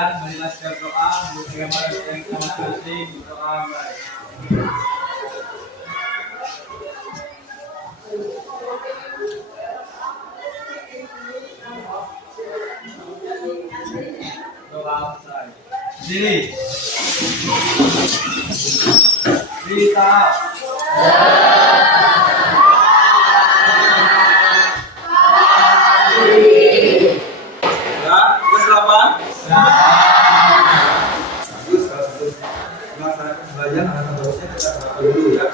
pelajaran, marilah kita berdoa, bagaimana yang kita masing-masing berdoa. Doa selesai. Sini. Kita. Belajar anak harusnya kita terapkan dulu ya,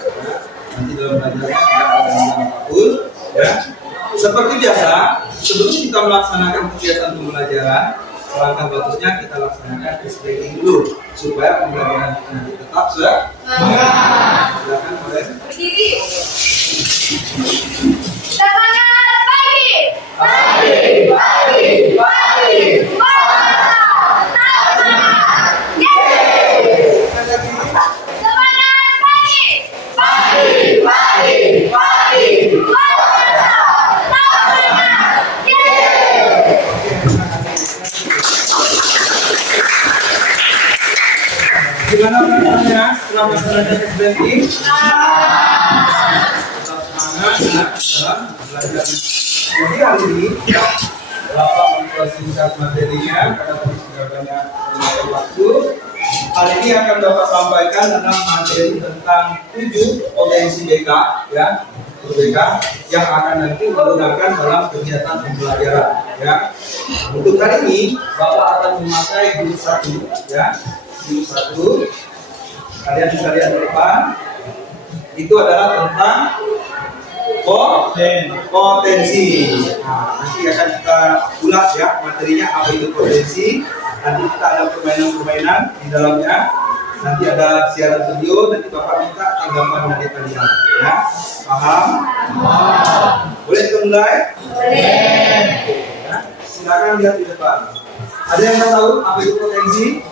nanti dalam belajarnya tidak ada gangguan apapun ya. Seperti biasa, sebelum kita melaksanakan kegiatan pembelajaran, alangkah bagusnya kita laksanakan explaining dulu supaya pembelajaran kita nanti tetap semangat. Silakan kalian berdiri. Semangat pagi. Pagi, pagi, pagi. Gimana perasaannya setelah melaksanakan explaining? Tetap semangat ya dalam belajar. Jadi hari ini Bapak mempersingkat materinya karena tadi sudah banyak memakan waktu. Hari ini akan Bapak sampaikan tentang materi tentang 7 potensi BK ya, BK yang akan nanti digunakan dalam kegiatan pembelajaran ya. Untuk kali ini Bapak akan memakai jurus 1 ya. Jurus 1 kalian bisa lihat di depan, itu adalah tentang potensi. Nah, nanti akan kita ulas ya materinya apa itu potensi. Nanti kita ada permainan-permainan di dalamnya. Nanti ada siaran video. Nanti Bapak minta tanggapan dari kalian. Ya, paham? Boleh kita mulai? Boleh. Ya, silakan lihat di depan. Ada yang mau tahu apa itu potensi?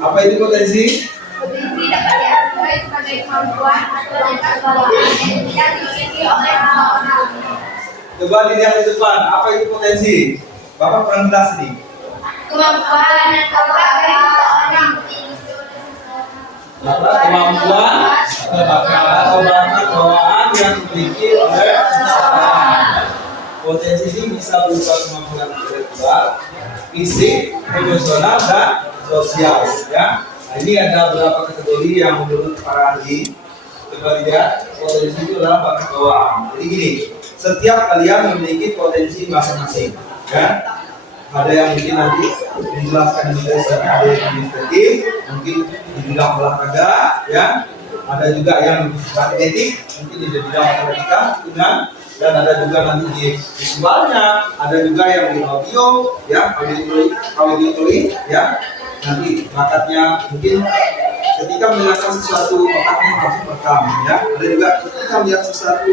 Apa itu potensi? Potensi dapat diartikan sebagai kemampuan atau tingkat bawaan yang tidak dimiliki oleh seseorang. Coba dilihat di depan, apa itu potensi? Bapak kurang jelas nih. Kemampuan atau bakat seseorang. Kemampuan atau bakat bawaan yang dimiliki oleh seseorang. Potensi ini bisa berupa kemampuan intelektual, fisik, emosional, dan sosial. Ya, nah, ini ada beberapa kategori yang menurut para ahli. Coba lihat, potensi itu adalah bakat bawaan. Jadi gini, setiap kalian memiliki potensi masing-masing. Ya, ada yang mungkin nanti dijelaskan di jurusannya, ada yang administratif, mungkin di bidang olahraga, ya. Ada juga yang matematik, mungkin di bidang matematika, dan ada juga nanti di visualnya, ada juga yang di audio, ya, audio, ya. Nanti bakatnya mungkin ketika mendengarkan sesuatu otaknya langsung merekam, ya. Ada juga ketika melihat sesuatu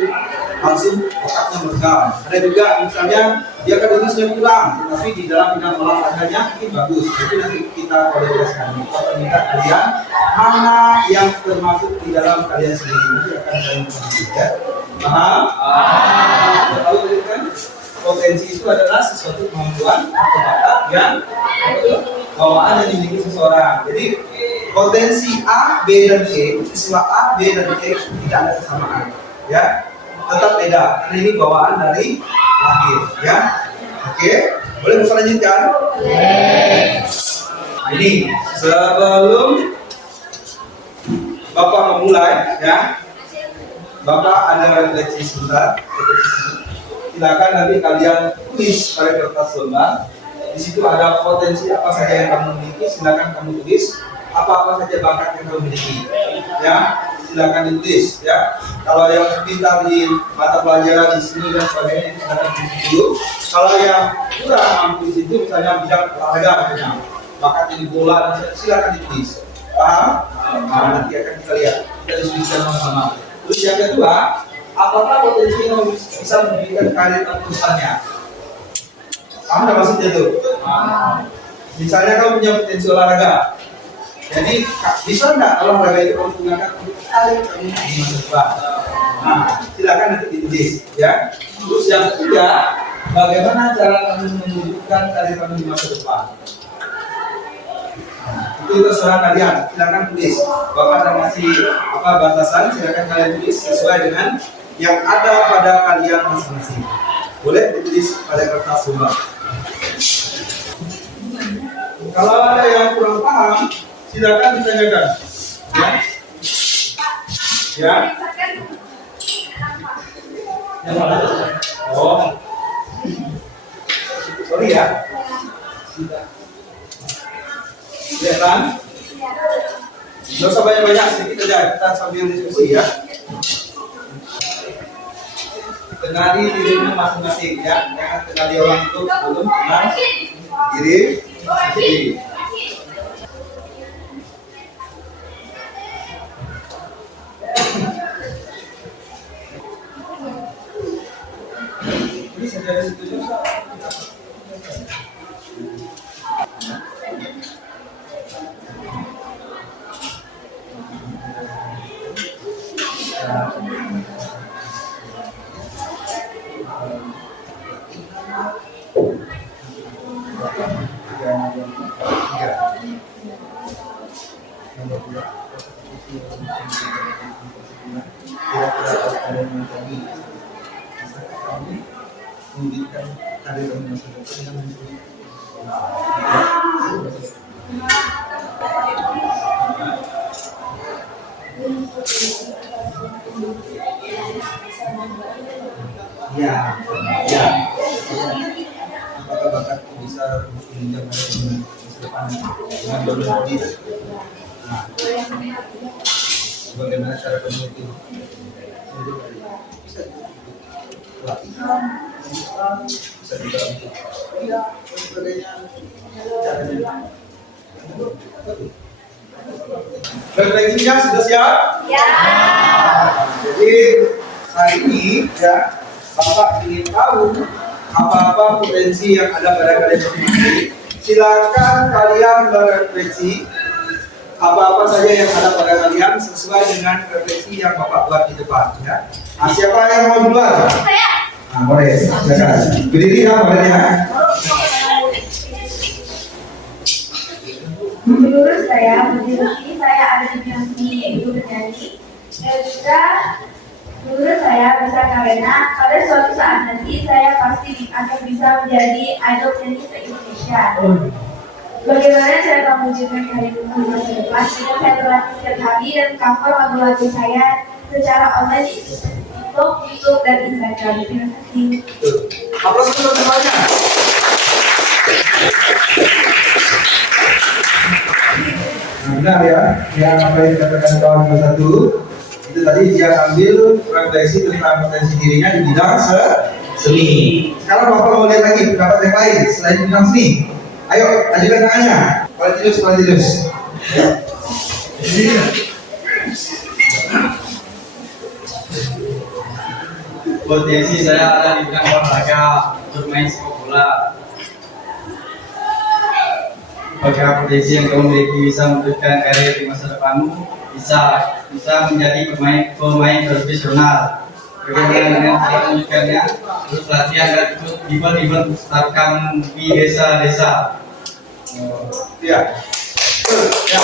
langsung otaknya merekam. Ada juga misalnya dia akademisnya kurang, tapi di dalam bidang olahraganya ini bagus. Jadi nanti kita kolaborasikan. Kita minta kalian mana yang termasuk di dalam kalian sendiri, nanti akan kalian ketahui, ya. Paham? Tahu tadi kan? Potensi itu adalah sesuatu kemampuan atau bakat yang bawaan yang dimiliki seseorang. Jadi potensi A, B, dan C, siswa A, B, dan C tidak ada kesamaan, ya, tetap beda. Karena ini bawaan dari lahir, ya. Oke, boleh bisa lanjutkan? Ini sebelum Bapak memulai, ya, Bapak ada refleksi sebentar. Silakan nanti kalian tulis pada kertas lembar. Di situ ada potensi apa saja yang kamu miliki. Silakan kamu tulis apa saja bakat yang kamu miliki. Ya, silakan ditulis. Ya, kalau yang pintar di mata pelajaran di sini dan sebagainya itu silakan tulis dulu. Kalau yang kurang mampu di situ, misalnya bidang olahraga, misalnya bakat di bola, silakan ditulis. Paham? Nah, nanti akan kita lihat. Kita diskusikan sama-sama. Terus yang kedua, apakah potensi yang bisa memberikan karir atau perusahaannya? Paham nggak maksudnya tuh? Misalnya kamu punya potensi olahraga, jadi bisa nggak olahraga itu kamu gunakan untuk karir kamu di masa depan? Nah, silakan nanti ditulis, ya. Terus yang ketiga, bagaimana cara kamu mewujudkan karir kamu di masa depan? Itu terserah kalian, silakan tulis. Bapak ada ngasih batasan, silakan kalian tulis sesuai dengan yang ada pada kalian masing-masing. Boleh ditulis pada kertas sumber. Kalau ada yang kurang paham, silakan ditanyakan. Ya. Yang mana? Oh. Sorry ya. Kelihatan? Nggak usah banyak-banyak, sedikit aja kita sambil diskusi ya. Kenali dirimu masing-masing ya, jangan kenali orang itu belum kenal diri sendiri. Ini saja setuju. Ya. Apakah bakat bisa menunjang masa depan dengan berlebih? Nah, bagaimana cara kamu itu? Bisa juga untuk sebagainya. Refleksinya sudah siap? Ya. Jadi hari ini ya Bapak ingin tahu apa-apa potensi yang ada pada kalian masing-masing. Silakan kalian berefleksi apa-apa saja yang ada pada kalian sesuai dengan refleksi yang Bapak buat di depan ya. Nah, siapa yang mau duluan? Saya. Nah, boleh, silakan. Berdiri ya badannya. Menurut saya ada di bidang seni yaitu bernyanyi. Dan juga menurut saya bisa karena pada suatu saat nanti saya pasti akan bisa menjadi idol penyanyi se-Indonesia. Bagaimana cara kamu mewujudkan karir di masa depan? Dengan saya berlatih setiap hari dan cover lagu-lagu saya secara online di TikTok, YouTube, dan Instagram. Terima kasih. Aplaus untuk semuanya. Nah, benar ya, yang apa yang dikatakan kawan nomor 1 itu tadi dia ambil refleksi tentang potensi dirinya di bidang seni. Sekarang Bapak mau lihat lagi pendapat yang lain selain bidang seni. Ayo, ajukan tangannya. Kualitas. Potensi saya ada di bidang olahraga, bermain sepak bola. Apakah potensi yang kamu miliki bisa mewujudkan karir di masa depanmu? Bisa menjadi pemain profesional. Bagaimana dengan cara mewujudkannya? Terus latihan dan ikut event startkan di desa-desa. Ya. Ya.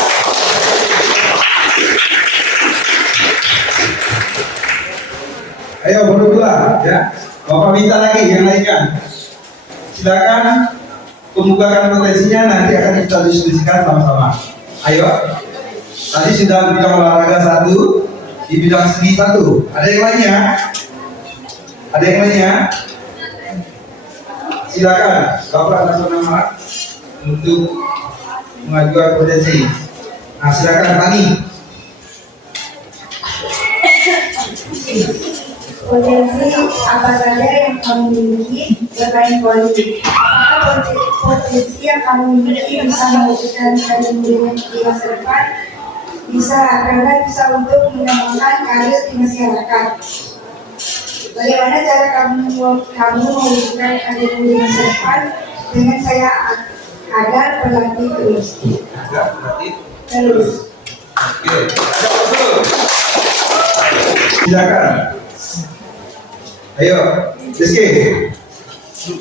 Ayo berdua ya. Bapak minta lagi yang lainnya. Silakan kemukakan potensinya, nanti akan kita diskusikan sama-sama. Ayo. Tadi sudah di bidang olahraga 1, di bidang seni 1. Ada yang lainnya? Ada yang lainnya? Silakan. Bapak atas nama untuk mengajukan potensi. Nah, silakan Tani. Potensi apa saja yang kamu miliki bermain politik? Apakah potensi yang kamu miliki bisa mewujudkan karir di masa depan? Bisa, karena bisa untuk mengembangkan karir di masyarakat. Bagaimana cara kamu mewujudkan karir di masa depan? Dengan saya agar berlatih terus. Oke. Silakan. Ayo, Rizky. Ya.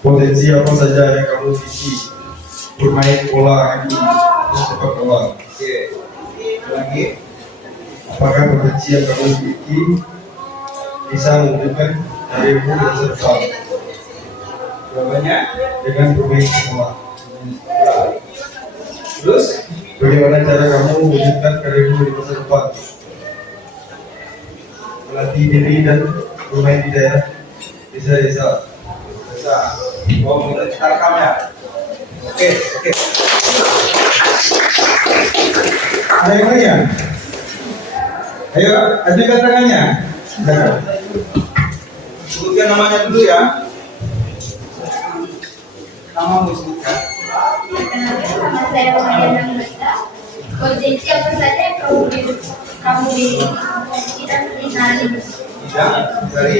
Potensi apa saja yang kamu miliki? Bermain bola ini sepak bola. Oke. Lagi. Apakah potensi yang kamu miliki bisa mewujudkan karirmu di masa depan Jawabannya. dengan bermain bola? Terus. Bagaimana cara kamu mewujudkan karirmu di masa depan? Melatih diri dan bermain di daerah desa-desa. Bisa. Oh, kita rekam ya. Oke. Ada yang lain ya? Ayo, ajukan tangannya. Silakan. Sebutkan namanya dulu ya. Namamu sebutkan. Nama saya Mariana Mita. Potensi apa saja yang kamu miliki dan seringkali? Tidak, dari.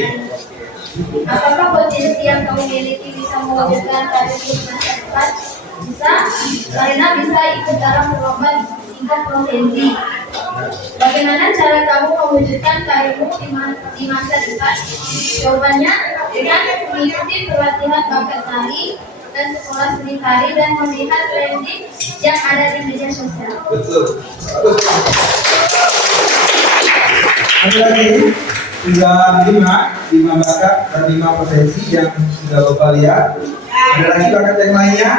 Apakah potensi yang kamu miliki bisa mewujudkan karir di masa depan? Bisa, karena bisa ikut dalam lomba tingkat provinsi. Bagaimana cara kamu mewujudkan karirmu di masa depan? Jawabannya dengan mengikuti pelatihan bakat tari dan sekolah seni tari dan melihat trending yang ada di media sosial. Betul. Bagus. Ada lagi sudah lima bakat dan 5 potensi yang sudah Bapak lihat. Ada lagi bakat yang lainnya?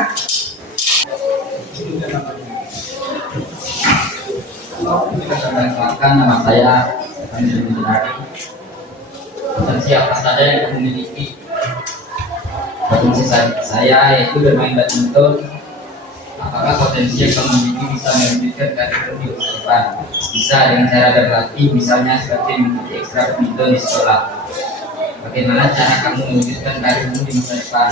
Perkenalkan, nama saya Andri Binari. Potensi apa saja yang kamu miliki? Potensi saya yaitu bermain badminton. Apakah potensi yang kamu miliki bisa mewujudkan karir di masa depan? Bisa dengan cara berlatih, misalnya seperti mengikuti ekstra badminton di sekolah. Bagaimana cara kamu mewujudkan karirmu di masa depan?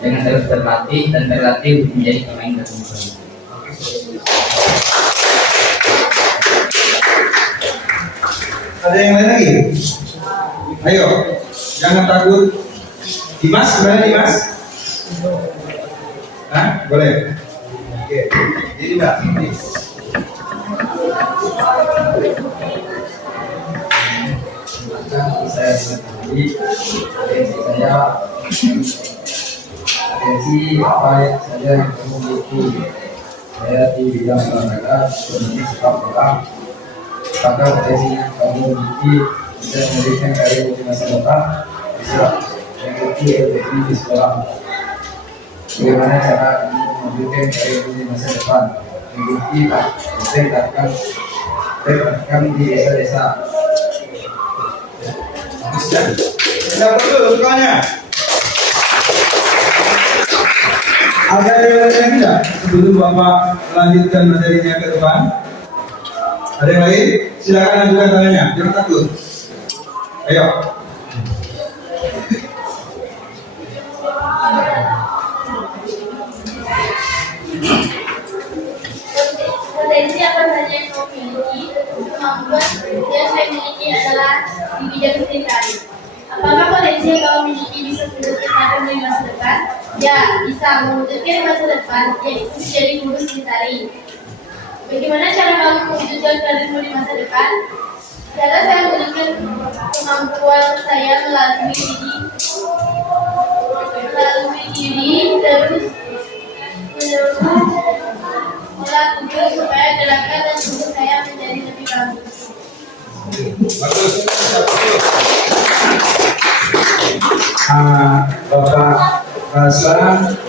Dengan terus berlatih dan berlatih untuk menjadi pemain badminton. Ada yang lain lagi? Ayo, jangan takut. Dimas, gimana Dimas? Hah? Boleh? Oke, jadi Mbak. Saya sendiri, potensi apa saja yang kamu miliki? Saya di bidang olahraga seperti sepak bola. Apakah potensi yang kamu miliki bisa memberikan karir di masa depan? Bisa mengikuti LPI di sekolah. Bagaimana cara kamu memberikan karir di masa depan? Mengikuti praktek di desa-desa. Sudah betul sukanya. Ada yang lain lagi tidak sebelum Bapak melanjutkan materinya ke depan? Ada yang lain? Silakan ajukan tangannya, jangan takut. Ayo. Potensi apa saja yang kamu miliki? Kemampuan yang saya miliki adalah di bidang seni tari. Apakah potensi yang kamu miliki bisa mewujudkan karir di masa depan? Ya, bisa mewujudkan di masa depan, yaitu menjadi guru seni tari. Bagaimana cara kamu mewujudkan karirmu di masa depan? Cara saya mewujudkan kemampuan saya melalui diri terus menerus melakukan supaya gerakan dan tubuh saya menjadi lebih bagus. Bagus. Bapak rasa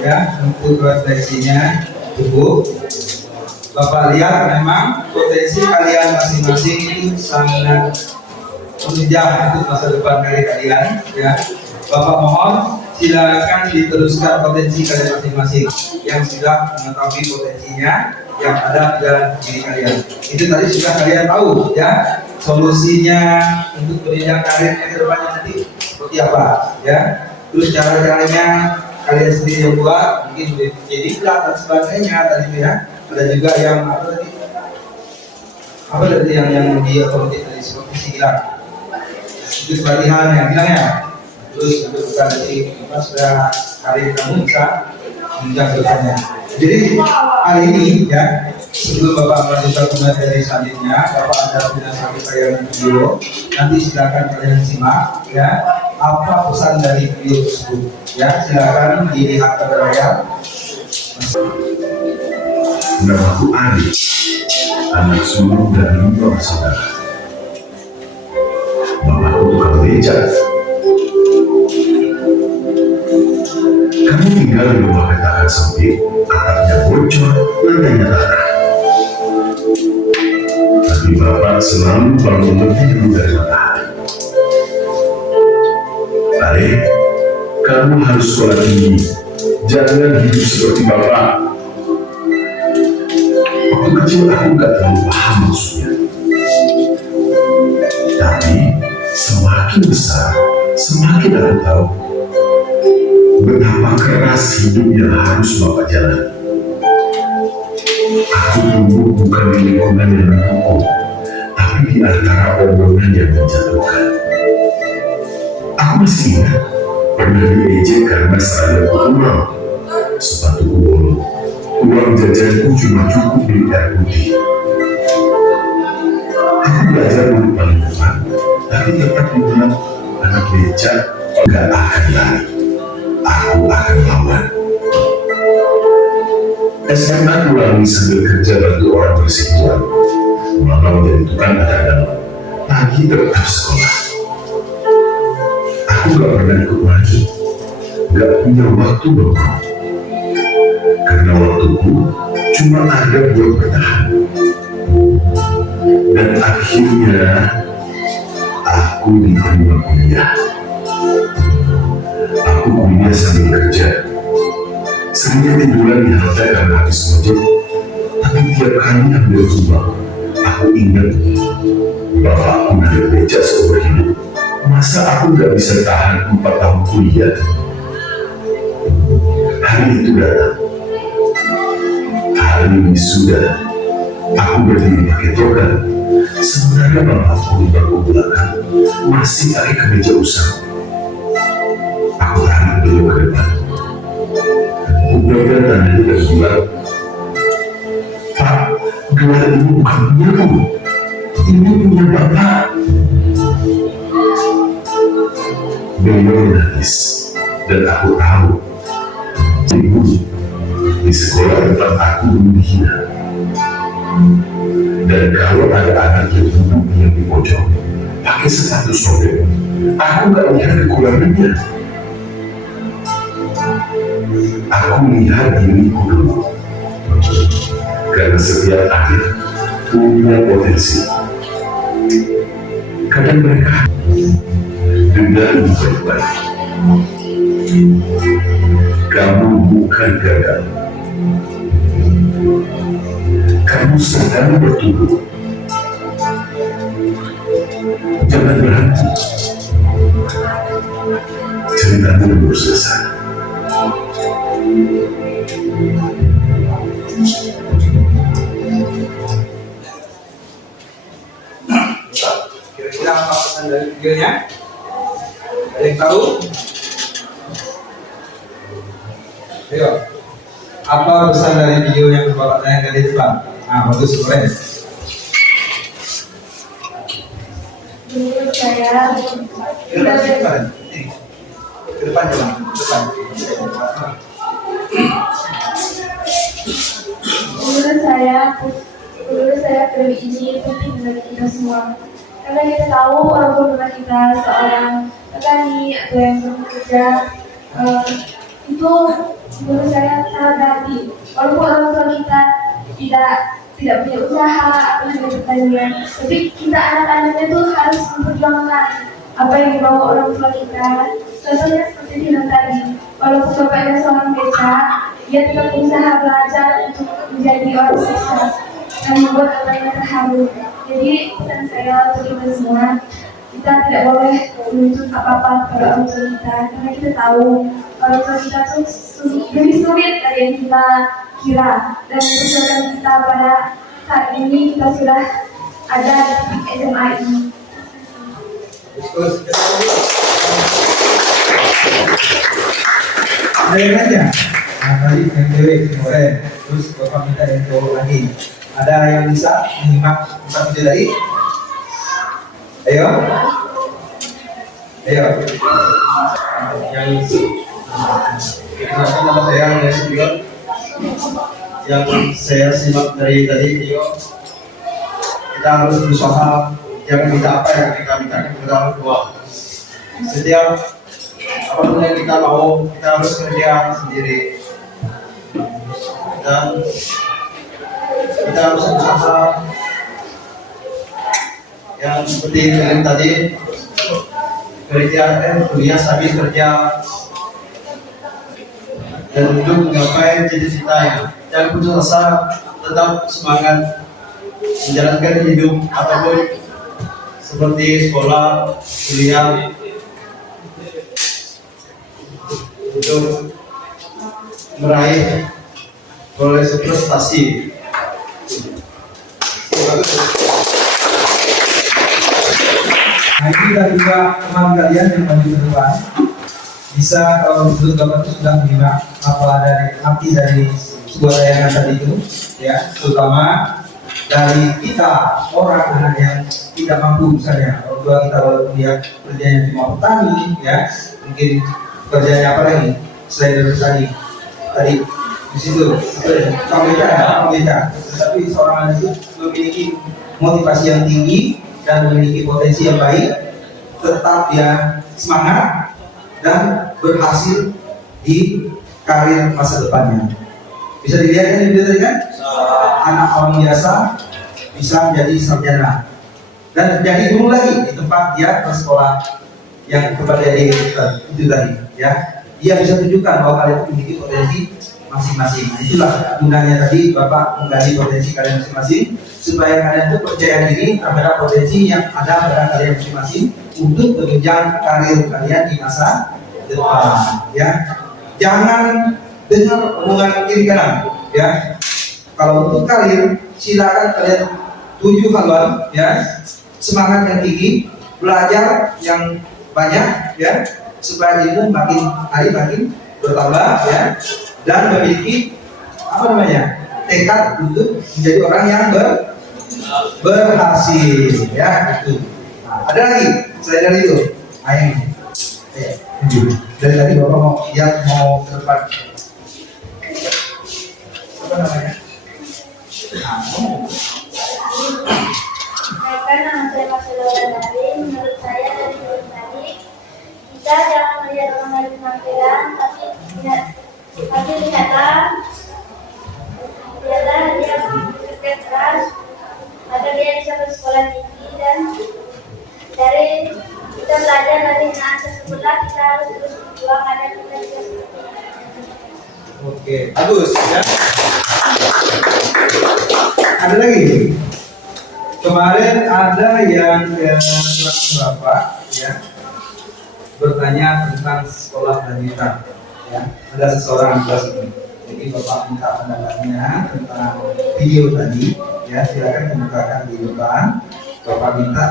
ya untuk refleksinya cukup. Bapak lihat memang potensi kalian masing-masing itu sangat menunjang untuk masa depan kalian ya. Bapak mohon silakan diteruskan potensi kalian masing-masing yang sudah mengetahui potensinya yang ada di dalam diri kalian. Itu tadi sudah kalian tahu ya solusinya untuk pendidikan karirnya ke depannya nanti seperti apa ya. Terus cara-caranya kalian sendiri yang buat, mungkin jadi plat dan sebagainya tadi ya. Ada juga yang apa tadi yang dia otomatis tadi seperti silang ikut pelatihan yang bilang ya. Terus untuk bukan dari apa sudah hari kamu bisa menunjang kedepannya. Jadi hari ini ya, sebelum Bapak melanjutkan materi selanjutnya, Bapak ada punya satu tayangan video. Nanti silakan kalian simak ya. Apa pesan dari video tersebut? Ya, silakan dilihat ke layar. Namaku Adi, anak sulung dari 5 bersaudara. Bapakku tukang beca. Kami tinggal di rumah petakan sempit, atapnya bocor, lantainya tanah. Tapi bapak selalu bangun lebih dulu dari matahari. Adik, kamu harus sekolah tinggi. Jangan hidup seperti bapak. Waktu kecil aku gak terlalu paham maksudnya. Tapi semakin besar, semakin aku tahu betapa keras hidup yang harus bapak jalani. Aku tumbuh bukan di lingkungan yang mendukung, tapi di antara omongan yang menjatuhkan. Aku masih ingat pernah diejek karena seragam kurang, sepatu bolong, uang jajanku cuma cukup beli air putih. Aku belajar melupa lingkungan, tapi tetap dibilang anak becak gak akan lari. Aku akan lawan. SMA kulangi sambil kerja bantu orang bersih uang. Malah menjadi tukang dagang. Pagi tetap sekolah. Aku gak pernah ikut lagi. Gak punya waktu nongkrong. Karena waktuku cuma ada buat bertahan. Dan akhirnya aku diterima kuliah. Aku kuliah sambil kerja. Seringnya tiduran di halte karena habis ngojek. Tapi tiap kali ambil uang, aku ingat bapakku naik beca seumur hidup. Masa aku gak bisa tahan 4 tahun kuliah? Hari itu datang. Hari wisuda. Aku berdiri pakai toga. Sebenarnya bapakku di bangku belakang masih pakai kemeja usang. Aku tarik dulu ke depan. Kupegang tangannya dan bilang, Pak, gelar ini bukan punyaku. Ini punya bapak. Beliau menangis, dan aku tahu ibu di sekolah tempat aku dulu hina. Dan kalau ada anak yang duduk yang di pojok pakai sepatu sobek, aku gak lihat kekurangannya. Aku lihat diriku dulu. Karena setiap anak punya potensi. Kadang mereka dengan baik-baik. Kamu bukan gagal. Kamu sedang bertumbuh. Jangan berhenti. Ceritamu belum selesai. Kira-kira apa pesan dari videonya? Ada yang tahu? Ayo, apa pesan dari video yang Bapak tanya tadi depan? Nah, bagus, keren. Dulu saya Ke depan coba, ke depan. dulu saya pilih ini penting bagi kita semua. Karena kita tahu orang tua kita seorang petani atau yang bekerja, itu menurut saya sangat berarti. Walaupun orang tua kita tidak punya usaha atau hanya pertanian, tapi kita anak-anaknya itu harus memperjuangkan apa yang dibawa orang tua kita. Contohnya seperti Dina tadi, walaupun bapaknya seorang beca, dia tetap berusaha belajar untuk menjadi orang sukses dan membuat anaknya terharu. Jadi pesan saya untuk kita semua, kita tidak boleh menuntut apa-apa kepada orang tua kita, karena kita tahu orang tua kita tuh lebih sulit dari yang kita kira. Dan perjalanan kita pada saat ini kita sudah ada di SMA ini. Terus Ada yang lainnya? Nah, tadi yang cewek kemarin, terus bapak minta yang cowok lagi. Ada yang bisa menyimak empat video tadi? Ayo, ayo. Nama saya Malaysia juga. Yang saya simak dari tadi video, kita harus berusaha jangan minta apa yang kita mintakan kepada orang tua. Setiap apapun yang kita mau, kita harus kerja sendiri dan kita harus berusaha. Yang seperti kalian tadi kerja, kuliah sambil kerja dan untuk menggapai cita-citanya. Jangan putus asa, tetap semangat menjalankan hidup apapun seperti sekolah, kuliah untuk meraih progres prestasi. Nah, ini kita juga teman kalian yang maju ke depan bisa kalau menurut bapak itu sudah menyimak apa dari arti dari sebuah tayangan tadi itu, ya, terutama dari kita orang anak yang tidak mampu misalnya orang tua kita walaupun dia kerjanya cuma petani, ya, mungkin kerjanya apa lagi selain dari tadi di situ pemerintah, tetapi seorang anak itu memiliki motivasi yang tinggi dan memiliki potensi yang baik, tetap dia semangat dan berhasil di karir masa depannya. Bisa dilihat kan video tadi kan? Anak orang biasa bisa menjadi sarjana dan jadi guru lagi di tempat dia bersekolah yang tempat dia itu tadi, ya. Dia bisa tunjukkan bahwa kalian itu memiliki potensi masing-masing. Nah, itulah gunanya tadi Bapak menggali potensi kalian masing-masing supaya kalian itu percaya diri terhadap potensi yang ada pada kalian masing-masing untuk menunjang karir kalian di masa depan, ya. Jangan dengar omongan kiri kanan, ya. Kalau untuk karir silakan kalian tuju haluan, ya, semangat yang tinggi, belajar yang banyak, ya, supaya ilmu makin hari makin bertambah, ya, dan memiliki apa namanya tekad untuk menjadi orang yang berhasil, ya, itu. Nah, ada lagi selain dari itu, ayo, dari tadi bapak mau lihat mau ke depan, apa namanya? Karena saya masih dari menurut saya dari film tadi kita jangan melihat orang lain penampilan, tapi lihatlah dia bekerja keras agar dia bisa bersekolah tinggi dan dari kita belajar dari anak sekolah kita harus terus berjuang agar kita bisa seperti ini. Oke, bagus, ya. Ada lagi. Kemarin ada yang kelas berapa, ya, bertanya tentang sekolah lanjutan, ya. Ada seseorang kelas ini. Jadi bapak minta pendapatnya tentang video tadi, ya. Silakan kemukakan di depan. Bapak minta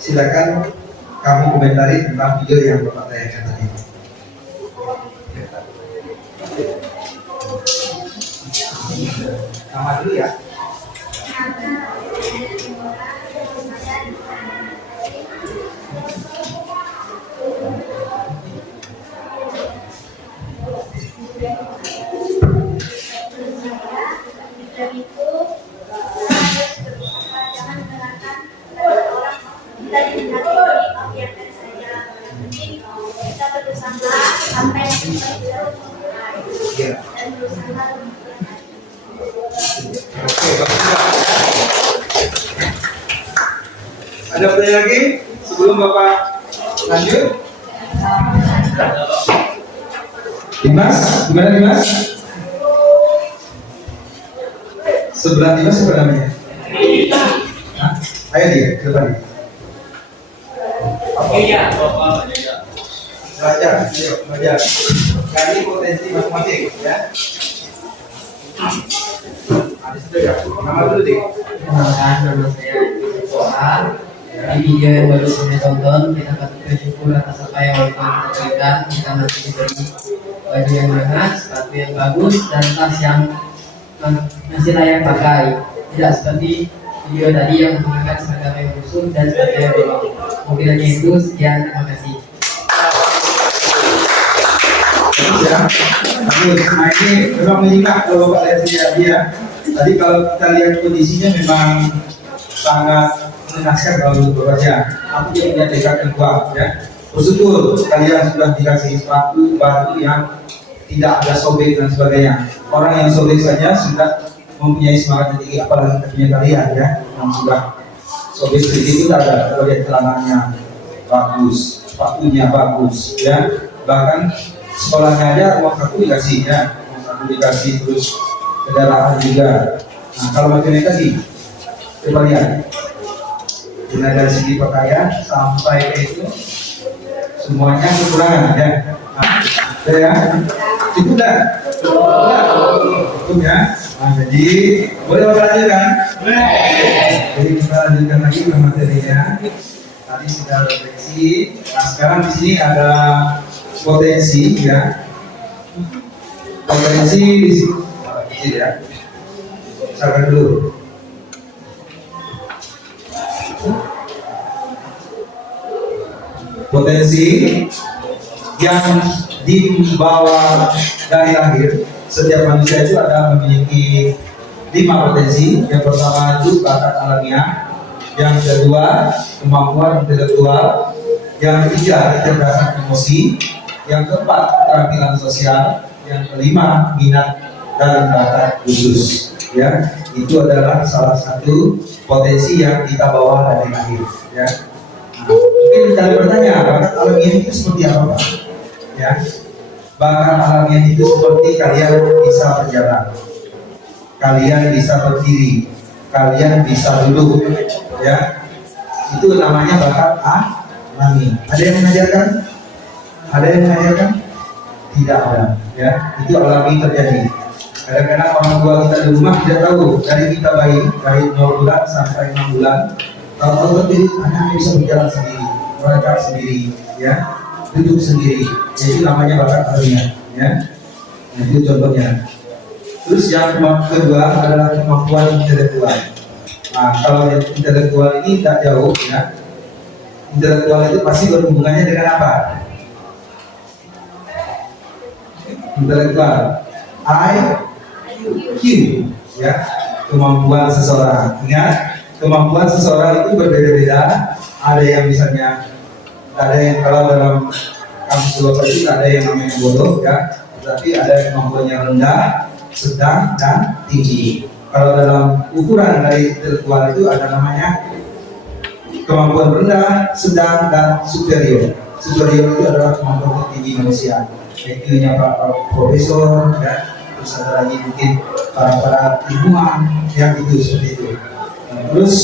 silakan kamu komentari tentang video yang bapak tanyakan tadi. Nama dulu ya. Ada pertanyaan lagi sebelum Bapak lanjut? Dimas, gimana Dimas? Sebelah Dimas apa namanya? Hah? Ayo dia, ke depan. Iya, Bapak. Belajar, ayo belajar. Gali potensi masing-masing, ya. Ada sudah ya. Nama dulu deh. Kenalkan nama saya Sohan. Di video yang baru saya tonton, kita patut bersyukur atas apa yang Allah Ta'ala berikan. Kita masih diberi baju yang hangat, sepatu yang bagus, dan tas yang masih layak pakai. Tidak seperti video tadi yang menggunakan seragam yang busuk dan sepatu yang bolong. Mungkin hanya itu. Sekian, terima kasih. Ya, bagus. Nah ini memang menyimak kalau Bapak lihat sendiri ya. Tadi kalau kita lihat kondisinya memang sangat mengenaskan kalau menurut Bapak ya. Aku yang punya tekad yang kuat ya. Bersyukur kalian sudah dikasih sepatu baru yang tidak ada sobek dan sebagainya. Orang yang sobek saja sudah mempunyai semangat yang tinggi, apalagi punya kalian ya yang sudah sobek sedikit itu ada. Kalau lihat celananya bagus, sepatunya bagus ya. Bahkan sekolahnya aja uang saku dikasih ya, uang saku dikasih, terus kendaraan juga. Nah kalau macam ini tadi coba lihat, mulai dari segi pakaian sampai ke itu semuanya kekurangan ya. Nah, ya cukup dah, cukup ya. Nah, jadi boleh Bapak lanjutkan? Jadi kita lanjutkan lagi ke materinya. Tadi sudah refleksi. Nah sekarang di sini ada potensi ya, potensi di sini ya. Sabar dulu. Potensi yang dibawa dari lahir. Setiap manusia itu ada memiliki 5 potensi. Yang pertama itu bakat alamiah, yang kedua kemampuan intelektual, yang ketiga kecerdasan emosi, yang keempat keterampilan sosial, yang kelima minat dan bakat khusus. Ya, itu adalah salah satu potensi yang kita bawa dari lahir. Ya, nah, mungkin kalian bertanya, bakat alamiah itu seperti apa, Pak? Ya, bakat alamiah itu seperti kalian bisa berjalan, kalian bisa berdiri, kalian bisa duduk. Ya, itu namanya bakat alami. Ada yang mengajarkan? Ada yang mengajarkan? Tidak ada. Ya, itu alami terjadi. Kadang-kadang orang tua kita di rumah tidak tahu, dari kita bayi, dari 0 bulan sampai 6 bulan, tahu-tahu jadi anaknya bisa berjalan sendiri, mereka sendiri, ya, duduk sendiri. Jadi namanya bakat alamiah. Ya, nah, itu contohnya. Terus yang kedua adalah kemampuan intelektual. Nah, kalau yang intelektual ini tak jauh ya. Intelektual itu pasti berhubungannya dengan apa? Intelektual, IQ, ya, kemampuan seseorang. Ingat, kemampuan seseorang itu berbeda-beda. Ada yang misalnya, ada yang kalau dalam kamus global itu ada yang namanya bodoh, ya, tetapi ada kemampuan yang rendah, sedang, dan tinggi. Kalau dalam ukuran dari intelektual itu ada namanya kemampuan rendah, sedang, dan superior. Superior itu adalah kemampuan tertinggi manusia. IQ-nya para profesor, ya, terus ada lagi mungkin para ilmuwan, yang itu seperti itu. Nah, terus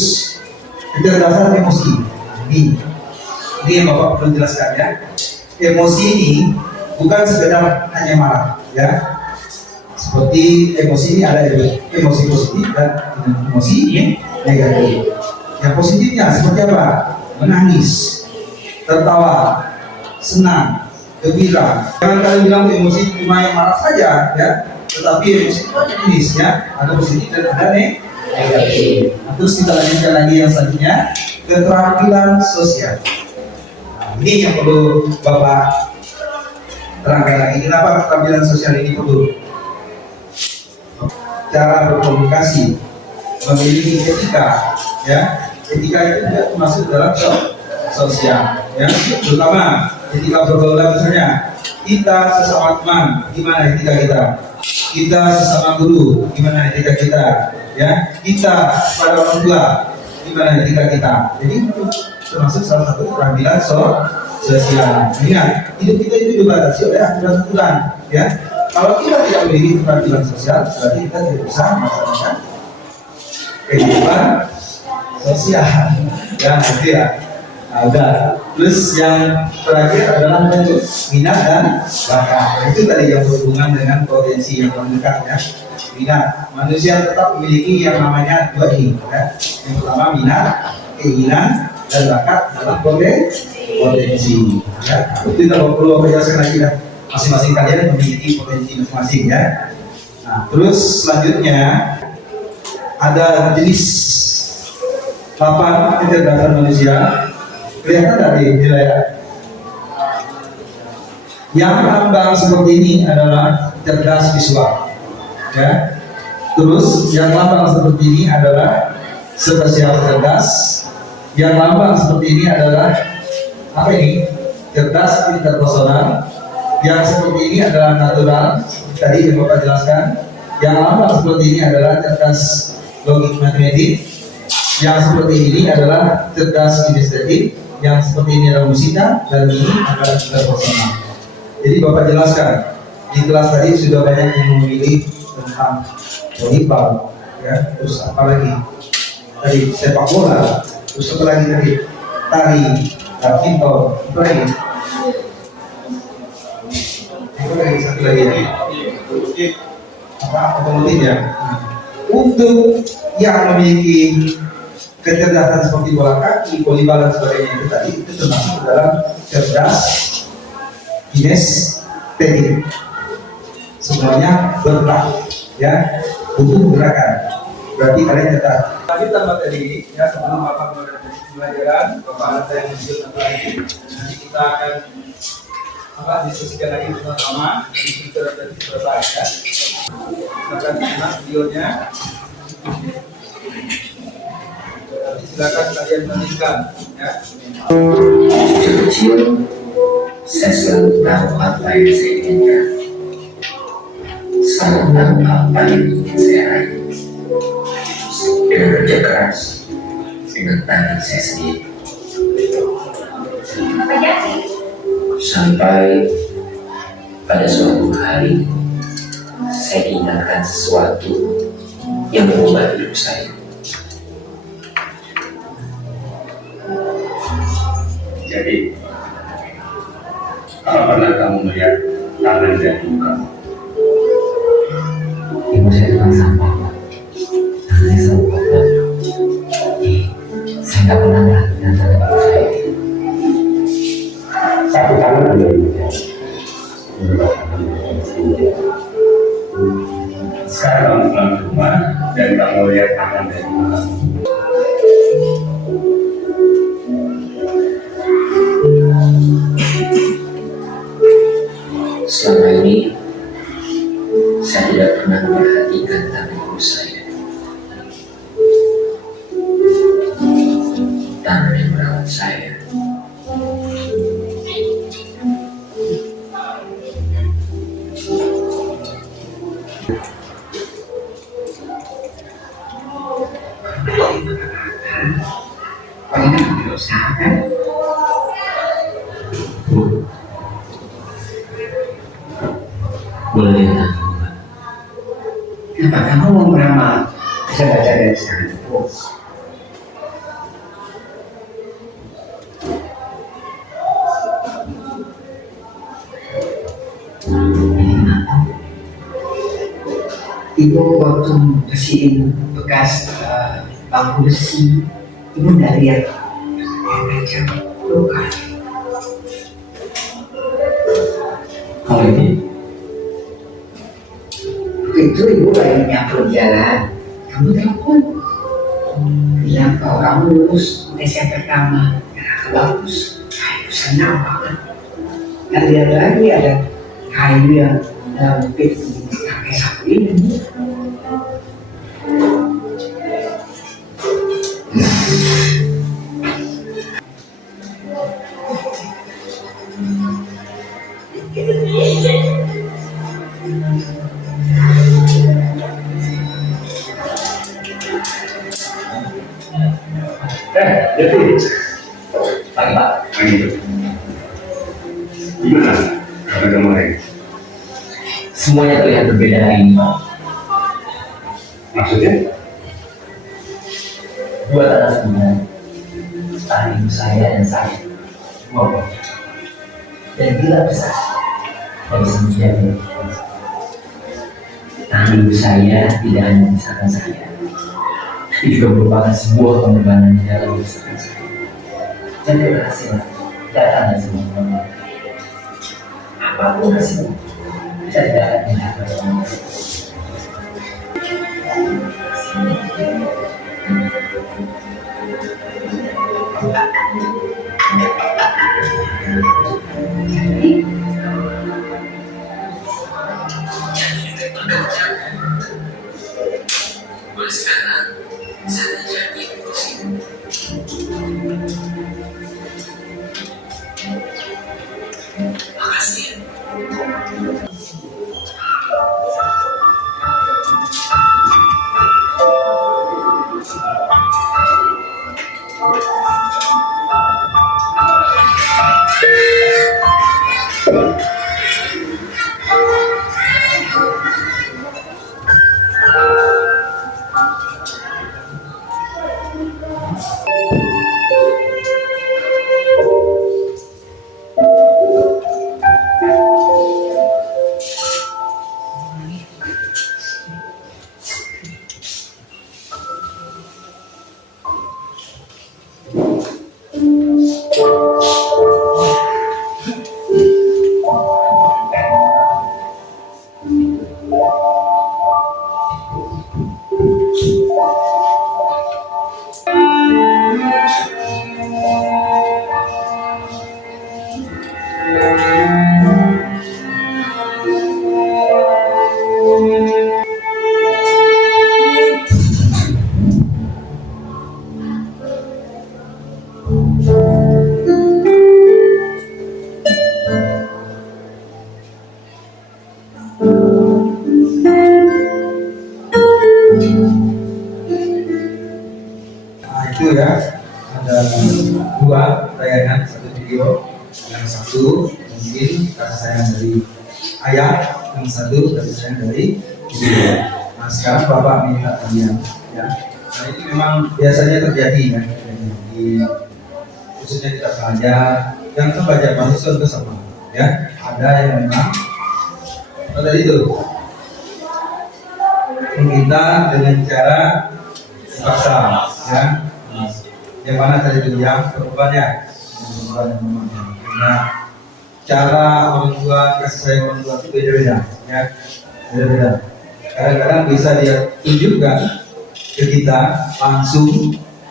kecerdasan emosi. Ini yang Bapak perlu jelaskan ya. Emosi ini bukan sekedar hanya marah, ya. Seperti emosi ini ada emosi positif dan emosi negatif. Yang positifnya seperti apa? Menangis, tertawa, senang, gembira. Jangan kalian bilang emosi cuma yang marah saja, ya. Tetapi emosi itu banyak jenis, ya. Ada positif dan ada negatif. Nah, terus kita lanjutkan lagi yang selanjutnya, keterampilan sosial. Nah, ini yang perlu Bapak terangkan lagi. Kenapa keterampilan sosial ini perlu? Cara berkomunikasi, memiliki etika, ya. Etika itu juga termasuk dalam sosial, ya. Terutama etika pergaulan, misalnya kita sesama teman, gimana etika kita? Kita sesama guru, gimana etika kita? Ya, kita pada orang tua, gimana etika kita? Jadi itu termasuk salah satu keterampilan sosial. Ingat, hidup kita itu dibatasi oleh aturan-aturan, ya. Kalau kita tidak memiliki keterampilan sosial, berarti kita tidak bisa melaksanakan kehidupan sosial. Ya, nanti ya. Nah, udah. Terus yang terakhir adalah bentuk minat dan bakat. Itu tadi yang berhubungan dengan potensi yang mendekat, ya. Minat. Manusia tetap memiliki yang namanya 2 ini, ya. Yang pertama minat, keinginan, dan bakat dalam potensi. Ya, itu tidak perlu apa jelaskan lagi dah. Masing-masing kalian memiliki potensi masing-masing ya. Nah, terus selanjutnya ada jenis 8 kecerdasan manusia. Kelihatan dari nilai. Yang lambang seperti ini adalah cerdas visual, ya. Terus yang lambang seperti ini adalah spesial cerdas. Yang lambang seperti ini adalah apa ini? Cerdas interpersonal. Yang seperti ini adalah natural. Tadi yang Bapak jelaskan. Yang lambang seperti ini adalah cerdas logik matematik. Yang seperti ini adalah cerdas kinestetik. Yang seperti ini adalah musika, dan ini adalah interpersonal. Jadi Bapak jelaskan di kelas tadi sudah banyak yang memilih tentang volleyball, ya. Terus apa lagi? Tadi sepak bola. Terus apa lagi tadi? Tari, badminton, apa lagi? Apa lagi satu lagi ya? Apa otomotif ya? Untuk yang memiliki kecerdasan seperti bola kaki, volleyball dan sebagainya itu tadi itu termasuk dalam cerdas kinestetik. Semuanya bergerak, ya, butuh gerakan. Berarti kalian tetap. Lanjut materi ini, ya, sebelum Bapak mulai pembelajaran, Bapak ada yang lanjut lagi. Nanti kita akan diskusikan lagi bersama. Ini sudah selesai, ya. Kita akan simak videonya. Silakan kalian lanjutkan, ya. Sejak kecil, saya selalu tahu apa yang saya inginkan, selalu tahu apa yang ingin saya raih. Dengan kerja keras, dengan tangan saya sendiri. Apa jadi? Sampai pada suatu hari, saya ingatkan sesuatu yang mengubah hidup saya. Jadi, kalau pernah kamu melihat tangan dan ibu kamu, Ibu saya tukang sampah, Pak. Tangannya selalu kotor. Saya nggak pernah merapikan tangan ibu saya. satu tangan ada ibu. Sekarang kamu pulang ke rumah dan kamu lihat tangan dan ibu kamu. Selama ini, saya tidak pernah memperhatikan tangan ibu saya. Tangan yang merawat saya. Kamu berusaha kan? Boleh lihat tangan ibu, Pak? Kenapa kamu mau meramal? Saya baca dari sana itu. Ini kenapa? Ibu waktu bersihin bekas bangku besi, ibu nggak lihat macam luka. Kalau ini, Itu ibu lagi nyapu jalan, kamu telepon, bilang kalau kamu lulus tes yang pertama, bagus, kayu senang banget. Dan lihat lagi ada kayu yang lembut pakai sapu ini. Jadi, pagi Pak. gitu. Gimana kata kemarin? Semuanya terlihat berbeda hari ini, Pak. Maksudnya? Dua tanda sebulan, tangan ibu saya dan saya, ngobrol. Dan bila besar, saya bisa menjaga. Tangan ibu saya tidak hanya memisahkan saya, tapi juga merupakan sebuah pengorbanan di dalam memisahkan saya. Jadi berhasil datang dari semua apapun hasilnya saya tidak akan menyangka. Oleh sekarang, saya jadi musik. Makasih. Nah, itu ya, ada dua tayangan, satu video, yang satu mungkin kasih sayang dari ayah, yang satu kasih sayang dari ibu. Nah sekarang bapak minta kalian ya. Nah ini memang biasanya terjadi kan di khususnya kita belajar, yang kita belajar mahasiswa itu sama ya. Ada yang memang tadi itu meminta dengan cara paksa ya. Yang mana tadi itu yang perempuannya nah cara orang tua kasih sayang orang tua itu beda-beda ya, beda-beda. Kadang-kadang bisa dia tunjukkan ke kita langsung,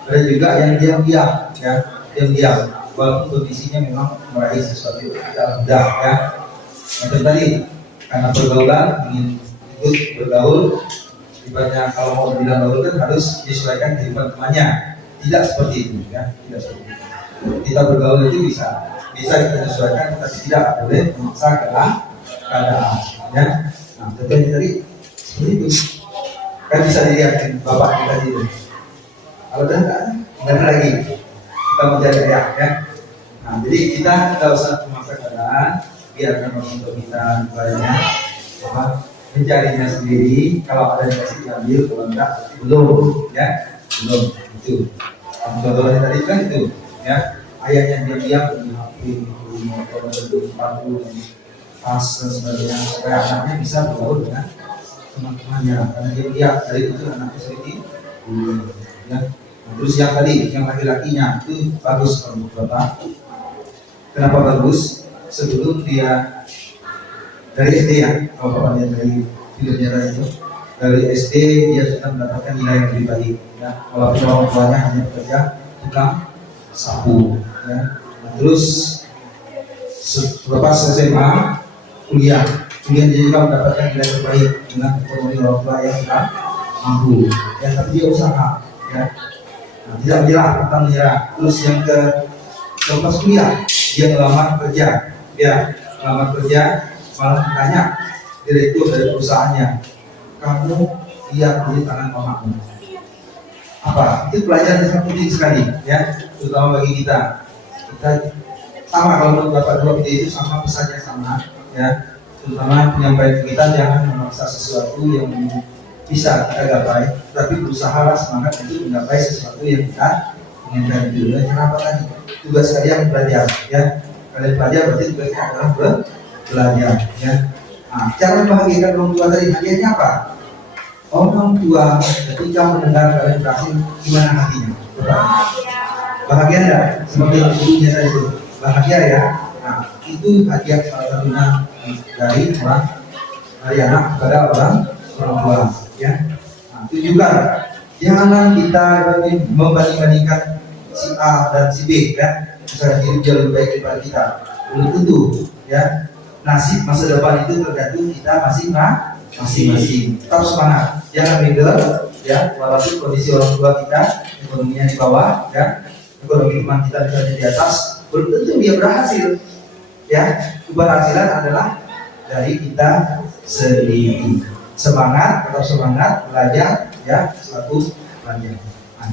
ada juga yang diam-diam ya, diam-diam walaupun kondisinya memang meraih sesuatu yang tidak mudah ya. Macam tadi karena pergaulan ingin ikut bergaul, ibaratnya kalau mau bilang gaul kan harus disesuaikan kehidupan temannya. Tidak seperti itu ya, tidak seperti itu. Kita bergaul itu bisa kita sesuaikan, tapi tidak boleh memaksa keadaan ya. Nah tentunya tadi seperti itu kan bisa dilihat bapak kita itu. Kalau udah nggak ada lagi kita mencari ya. Nah jadi kita tidak usah memaksa keadaan, biarkan orang tua kita banyak mencarinya sendiri. Kalau ada yang kasih diambil, kalau enggak belum ya, belum itu. Contohnya tadi kan itu ya, ayahnya diam-diam di HP, di motor, di sepatu, tas dan sebagainya supaya anaknya bisa bergaul dengan teman-temannya, karena dia lihat dari itu anaknya sendiri ya. Nah, terus yang tadi yang laki-lakinya itu bagus kalau bapak. Kenapa bagus? Sebelum dia dari SD ya, kalau bapak lihat dari videonya itu dari SD dia sudah mendapatkan nilai yang lebih baik ya. Walaupun orang tuanya hanya bekerja tukang sapu ya. Nah, terus lepas SMA kuliah dia juga mendapatkan nilai terbaik dengan ekonomi orang tua yang tidak mampu ya, tapi dia usaha ya. Nah, tidak menyerah. Terus yang ke lepas kuliah dia melamar kerja ya, melamar kerja malah ditanya direktur dari perusahaannya, kamu lihat di tangan mamamu apa? Itu pelajaran yang sangat penting sekali ya, terutama bagi kita sama kalau menurut bapak dua video itu sama pesannya sama ya, terutama penyampaian kita jangan memaksa sesuatu yang bisa kita gapai, tapi berusahalah semangat untuk menggapai sesuatu yang kita inginkan itu. Dan kenapa tadi tugas kalian belajar ya, kalian belajar berarti tugasnya adalah belajar ya. Nah, cara membahagiakan orang tua tadi hadiahnya apa? Orang tua ketika mendengar kalian berhasil, gimana hatinya? Bahagia enggak? Seperti yang bunyinya tadi itu. Bahagia ya. Nah, itu hadiah salah satunya dari anak kepada orang tua ya. Nah, itu juga jangan kita membanding-bandingkan si A dan si B ya. Misalnya hidup jauh lebih baik daripada kita. Belum tentu ya. Nasib masa depan itu tergantung kita masing-masing. Tetap semangat, jangan minder ya. Walaupun kondisi orang tua kita ekonominya di bawah ya, ekonomi teman kita misalnya di atas, belum tentu dia berhasil ya. Keberhasilan adalah dari kita sendiri. Semangat, tetap semangat belajar ya, selalu belajar.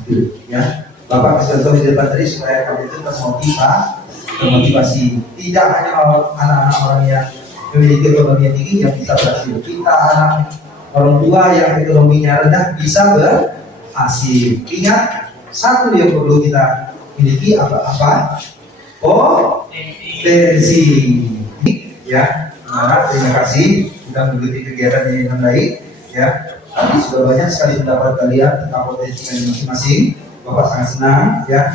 Itu ya. Bapak kasih contoh di depan tadi supaya kalian itu termotivasi. Tidak hanya anak-anak orang yang memiliki ekonomi yang tinggi yang bisa berhasil. Kita anak orang tua yang ekonominya rendah bisa berhasil. Ingat, satu yang perlu kita miliki apa? Potensi. Ya, terima kasih sudah mengikuti kegiatan ini dengan baik. Ya, tadi sudah banyak sekali pendapat kalian tentang potensi kalian masing-masing. Bapak sangat senang ya.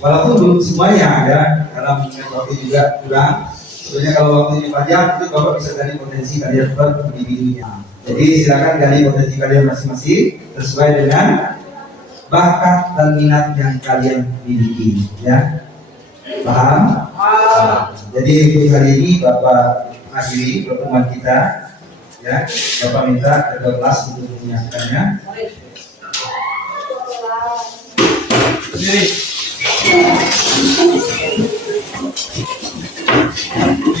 Walaupun belum semuanya ya, karena mungkin waktu juga kurang. Sebenarnya kalau waktunya panjang, itu Bapak bisa gali potensi kalian per individunya. Jadi silakan gali potensi kalian masing-masing sesuai dengan bakat dan minat yang kalian miliki. Ya, paham? Jadi untuk hari ini Bapak akhiri pertemuan kita. Ya, Bapak minta ke kelas untuk menyiapkannya.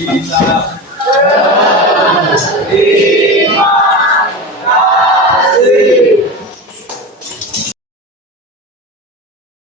Bisa.